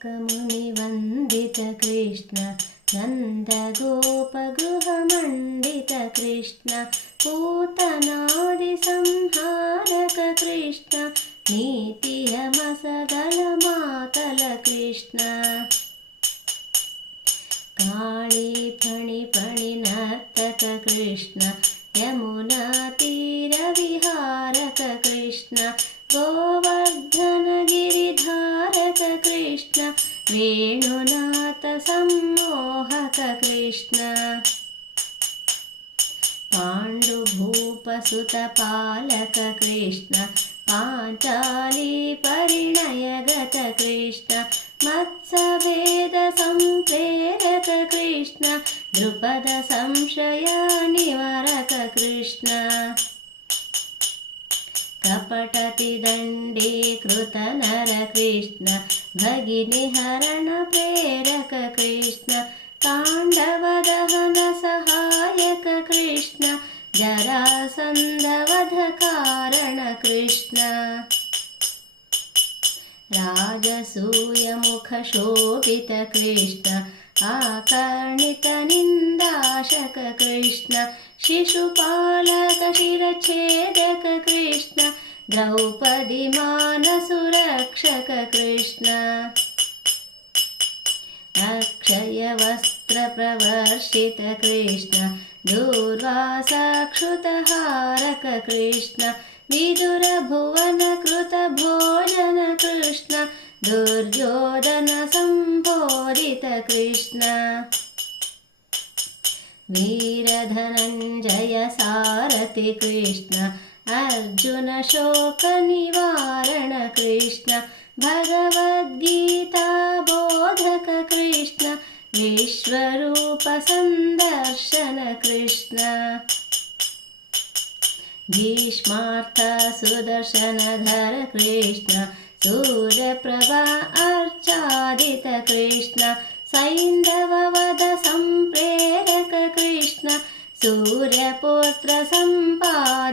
शौनकमुनिवन्दितकृष्ण नन्दगोपगृहमण्डितकृष्ण पूतनादिसंहारककृष्ण नीतियमसदलमातलकृष्ण। काळीफणिफणिनर्तककृष्ण यमुनातीरविहारककृष्ण వేణునాథ సమ్మోహక కృష్ణ పాండుభూపసుత పాలక కృష్ణ పాంచాలి పరిణయగత కృష్ణ మత్సవేద సంప్రేరక కృష్ణ ద్రుపద సంశయ నివారక కృష్ణ पाञ्चालीपरिणयगतकृष्ण मत्सभेदसम्प्रेरककृष्ण द्रुपदसंशयनिवारककृष्ण कपटतिदण्डीकृतनरकृष्ण भगिनिहरणप्रेरककृष्ण ताण्डवदहनसहायककृष्ण जरासन्धवधकारणकृष्ण। राजसूयमुखशोभितकृष्ण आकर्णितनिन्दाशककृष्ण शिशुपालकशिरच्छेदककृष्ण द्रौपदी मानसुरक्षककृष्ण अक्षयवस्त्रप्रवर्षितकृष्ण दूर्वासाक्षुतहारककृष्ण विदुरभुवनकृतभोजनकृष्ण दुर्योधनसम्बोधितकृष्ण वीरधनञ्जयसारथिकृष्ण अर्जुनशोकनिवारणकृष्ण भगवद्गीताबोधककृष्ण विश्वरूपसन्दर्शनकृष्ण भीष्मार्थसुदर्शनधरकृष्ण सूर्यप्रभा अर्चादितकृष्ण सैन्धववधसम्प्रेरककृष्ण सूर्यपुत्रसम्पादितकृष्ण दुष्टकौरविनाशककृष्ण अस्त्ररक्षितपरीक्षितकृष्ण धर्मराजसम्पूजितकृष्ण नीलकण्ठकेतुप्रियकृष्ण कुरुक्षेत्रविराजितकृष्ण तुळसवासभक्तप्रियकृष्ण कृष्ण कृष्ण जय राधकृष्ण कृष्ण कृष्ण जय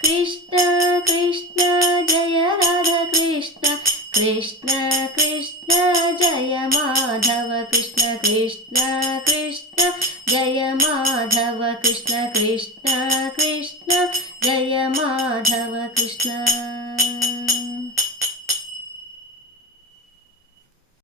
కృష్ణ కృష్ణ జయ రాధ కృష్ణ కృష్ణ కృష్ణ జయ మాధవ కృష్ణ కృష్ణ కృష్ణ జయ మాధవ కృష్ణ కృష్ణ కృష్ణ జయ మాధవ కృష్ణ.